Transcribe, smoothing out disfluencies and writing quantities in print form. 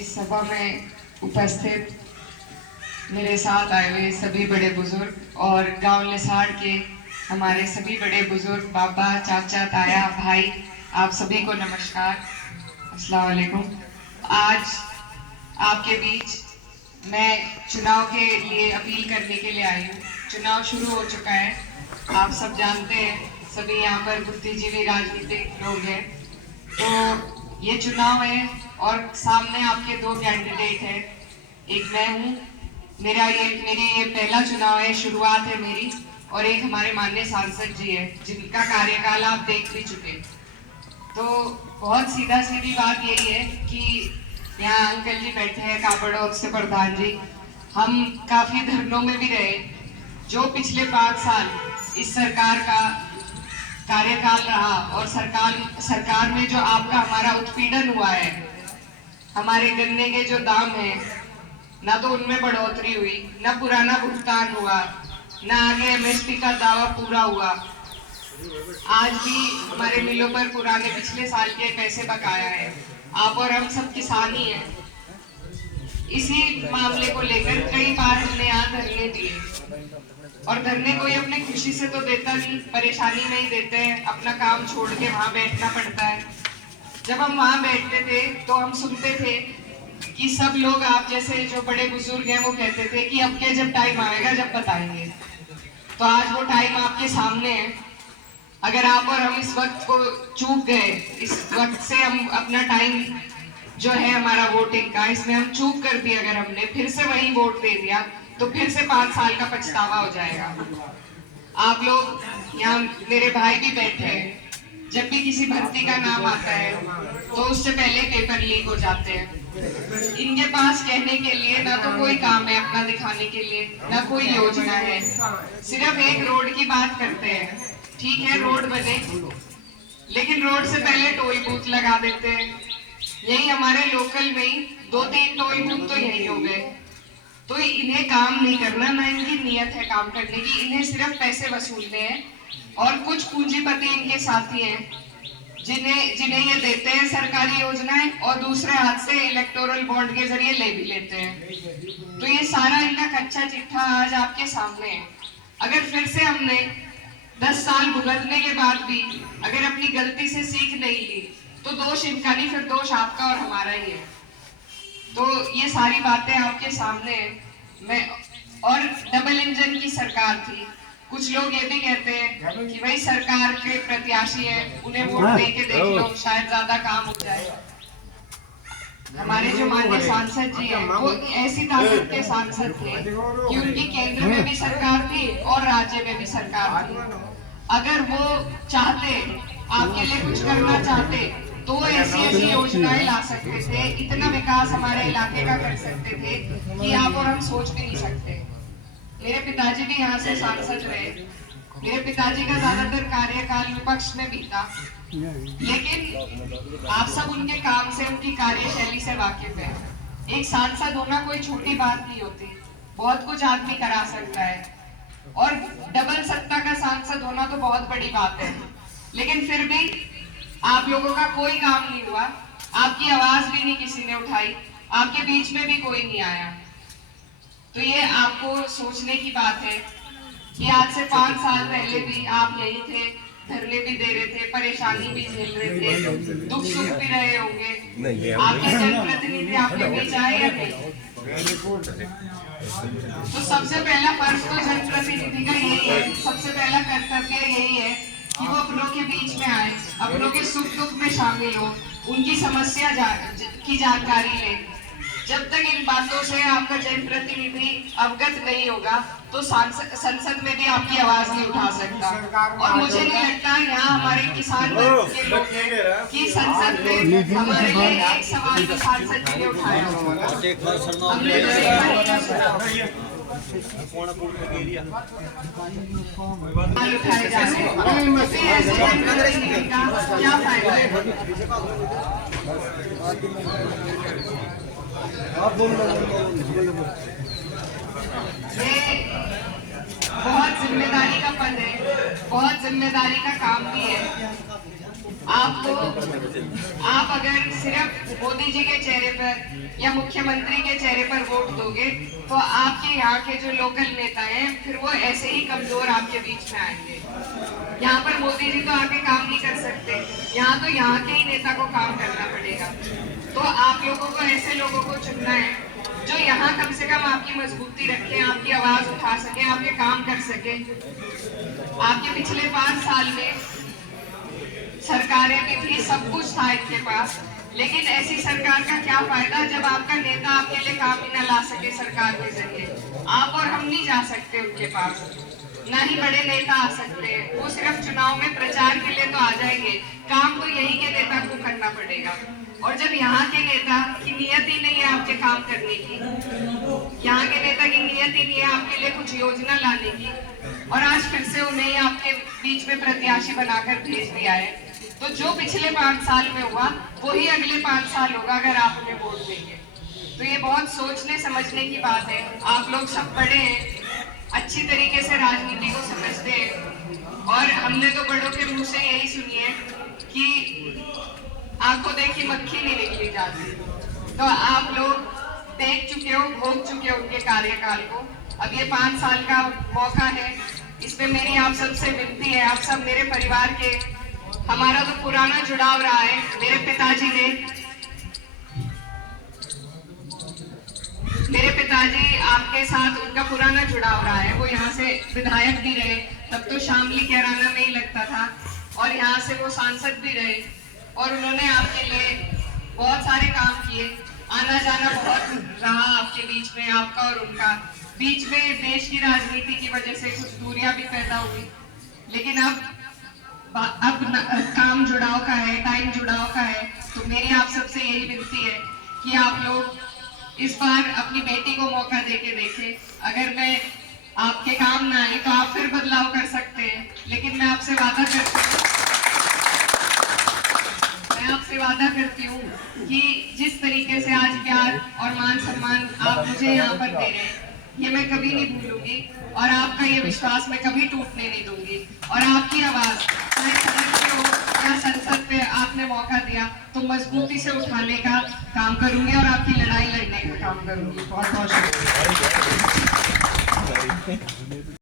इस सभा में उपस्थित मेरे साथ आए हुए सभी बड़े बुजुर्ग और गांव लिसाड़ के हमारे सभी बड़े बुजुर्ग, बाबा, चाचा, ताया, भाई, आप सभी को नमस्कार, अस्सलाम वालेकुम। आज आपके बीच मैं चुनाव के लिए अपील करने के लिए आई हूँ। चुनाव शुरू हो चुका है, आप सब जानते हैं, सभी यहाँ पर बुद्धिजीवी राजनीतिक लोग हैं। तो ये चुनाव है और सामने आपके दो कैंडिडेट हैं, एक मैं हूँ, मेरी ये पहला चुनाव है, शुरुआत है मेरी, और एक हमारे माननीय सांसद जी है जिनका कार्यकाल आप देख भी चुके। तो बहुत सीधा सीधी बात यही है कि यहाँ अंकल जी बैठे हैं, कापड़ों से प्रधान जी, हम काफी धरनों में भी रहे। जो पिछले 5 साल इस सरकार का कार्यकाल रहा और सरकार में जो आपका हमारा उत्पीड़न हुआ है, हमारे गन्ने के जो दाम है, ना तो उनमें बढ़ोतरी हुई, ना पुराना भुगतान हुआ, ना आगे एमएसपी का दावा पूरा हुआ। आज भी हमारे मिलों पर पुराने पिछले साल के पैसे बकाया है। आप और हम सब किसान ही हैं। इसी मामले को लेकर कई बार हमने यहाँ धरने दिए, और धरने कोई अपने खुशी से तो देता नहीं, परेशानी में ही देते हैं, अपना काम छोड़ के वहां बैठना पड़ता है। जब हम वहां बैठते थे तो हम सुनते थे कि सब लोग आप जैसे जो बड़े बुजुर्ग हैं वो कहते थे कि अब के जब टाइम आएगा जब बताएंगे। तो आज वो टाइम आपके सामने है। अगर आप और हम इस वक्त को चूक गए, इस वक्त से हम अपना टाइम जो है हमारा वोटिंग का, इसमें हम चूक कर दी, अगर हमने फिर से वही वोट दे दिया तो फिर से 5 साल का पछतावा हो जाएगा। आप लोग यहाँ मेरे भाई भी बैठे हैं, जब भी किसी भर्ती का नाम आता है तो उससे पहले पेपर लीक हो जाते हैं। इनके पास कहने के लिए ना तो कोई काम है अपना दिखाने के लिए, ना कोई योजना है, सिर्फ एक रोड की बात करते हैं। ठीक है, रोड बने, लेकिन रोड से पहले टोल बूथ लगा देते हैं। यही हमारे लोकल में ही 2-3 टोल बूथ तो यही हो गए। तो इन्हें काम नहीं करना, ना इनकी नीयत है काम करने की, इन्हें सिर्फ पैसे वसूलने हैं। और कुछ पूंजीपति इनके साथी हैं जिन्हें ये देते हैं सरकारी योजनाएं और दूसरे हाथ से इलेक्टोरल बॉन्ड के जरिए ले भी लेते हैं। तो ये सारा इनका कच्चा चिट्ठा आज आपके सामने है। अगर फिर से हमने 10 साल भुगतने के बाद भी अगर अपनी गलती से सीख नहीं ली तो दोष इनका नहीं, फिर दोष आपका और हमारा ही है। तो ये सारी बातें आपके सामने है। और डबल इंजन की सरकार थी। कुछ लोग ये भी कहते हैं कि भाई सरकार के प्रत्याशी है, उन्हें वोट दे के देख लो, शायद ज्यादा काम हो जाए। हमारे जो माननीय सांसद जी हैं वो ऐसी ताकत के सांसद थे कि उनकी केंद्र में भी सरकार थी और राज्य में भी सरकार थी। अगर वो चाहते, आपके लिए कुछ करना चाहते, तो ऐसी योजनाएं ला सकते थे, इतना विकास हमारे इलाके का कर सकते थे कि आप और हम सोच भी नहीं सकते। मेरे पिताजी भी यहाँ से सांसद रहे। मेरे पिताजी का ज्यादातर कार्यकाल विपक्ष में बीता, लेकिन आप सब उनके काम से, उनकी कार्यशैली से वाकिफ है। एक सांसद होना कोई छोटी बात नहीं होती, बहुत कुछ आदमी करा सकता है, और डबल सत्ता का सांसद होना तो बहुत बड़ी बात है। लेकिन फिर भी आप लोगों का कोई काम नहीं हुआ, आपकी आवाज भी नहीं किसी ने उठाई, आपके बीच में भी कोई नहीं आया। तो ये आपको सोचने की बात है कि आज से 5 साल पहले भी आप यही थे, धरने भी दे रहे थे, परेशानी भी झेल रहे थे, दुख सुख भी रहे होंगे। आपके जनप्रतिनिधि आपके बीच आए या नहीं? तो सबसे पहला फर्ज तो जनप्रतिनिधि का यही है, सबसे पहला कर्तव्य यही है कि वो अपनों के बीच में आए, अपनों के सुख दुख में शामिल हो, उनकी समस्या की जानकारी ले। जब तक इन बातों से आपका जनप्रतिनिधि अवगत नहीं होगा तो संसद में भी आपकी आवाज नहीं उठा सकता। और मुझे नहीं लगता यहाँ हमारे किसान वर्ग के लोग हैं कि संसद में हमारे लिए एक सवाल भी सांसद जी ने उठाया। हमने तो देखा ही ना सुना। उठाए जा रहे हैं, ऐसे जनप्रतिनिधि का क्या फायदा है? ये बहुत जिम्मेदारी का पद है, बहुत जिम्मेदारी का काम भी है। आपको आप अगर सिर्फ मोदी जी के चेहरे पर या मुख्यमंत्री के चेहरे पर वोट दोगे तो आपके यहाँ के जो लोकल नेता हैं फिर वो ऐसे ही कमजोर आपके बीच में आएंगे। यहाँ पर मोदी जी तो आके काम नहीं कर सकते, यहाँ तो यहाँ के ही नेता को काम करना पड़ेगा। तो आप लोगों को ऐसे लोगों को चुनना है जो यहाँ कम से कम आपकी मजबूती रखें, आपकी आवाज उठा सके, आपके काम कर सके। आपके पिछले 5 साल में सरकारें भी थी, सब कुछ था इनके पास, लेकिन ऐसी सरकार का क्या फायदा जब आपका नेता आपके लिए काम ही ना ला सके सरकार के जरिए। आप और हम नहीं जा सकते उनके पास, ना ही बड़े नेता आ सकते हैं। वो सिर्फ चुनाव में प्रचार के लिए तो आ जाएंगे, काम तो यही के नेता को करना पड़ेगा। और जब यहाँ के नेता की नियत ही नहीं है आपके काम करने की, यहाँ के नेता की नियत ही नहीं है आपके लिए कुछ योजना लाने की, और आज फिर से उन्हें आपके बीच में प्रत्याशी बनाकर भेज दिया है, तो जो पिछले 5 साल में हुआ वही अगले 5 साल होगा अगर आप उन्हें वोट देंगे। तो ये बहुत सोचने समझने की बात है। आप लोग सब बड़े हैं, अच्छी तरीके से राजनीति को समझते हैं, और हमने तो बड़ों के मुंह से यही सुनी है कि आंखों देखी मक्खी नहीं निकली जाती। तो आप लोग देख चुके हो, भोग चुके हो उनके कार्यकाल को। अब ये 5 साल का मौका है, इसमें मेरी आप सबसे विनती है, आप सब मेरे परिवार के, हमारा तो पुराना जुड़ाव रहा है। मेरे पिताजी आपके साथ उनका पुराना जुड़ाव रहा है। वो यहाँ से विधायक भी रहे, तब तो शामली कैराना में ही लगता था, और यहाँ से वो सांसद भी रहे, और उन्होंने आपके लिए बहुत सारे काम किए। आना जाना बहुत रहा आपके बीच में, आपका और उनका। बीच में देश की राजनीति की वजह से कुछ दूरियां भी पैदा हुई, लेकिन अब काम जुड़ाव का है, टाइम जुड़ाव का है। तो मेरी आप सबसे यही विनती है कि आप लोग इस बार अपनी बेटी को मौका देके देखें। अगर मैं आपके काम ना आई तो आप फिर बदलाव कर सकते हैं, लेकिन मैं आपसे वादा करती हूँ कि जिस तरीके से आज प्यार और मान सम्मान आप मुझे यहाँ पर दे रहे हैं, ये मैं कभी नहीं भूलूंगी, और आपका ये विश्वास मैं कभी टूटने नहीं दूंगी। और आपकी आवाज चाहे सदन में हो या संसद पे आपने मौका दिया तो मजबूती से उठाने का काम करूंगी और आपकी लड़ाई लड़ने का काम करूंगी। बहुत बहुत शुक्रिया।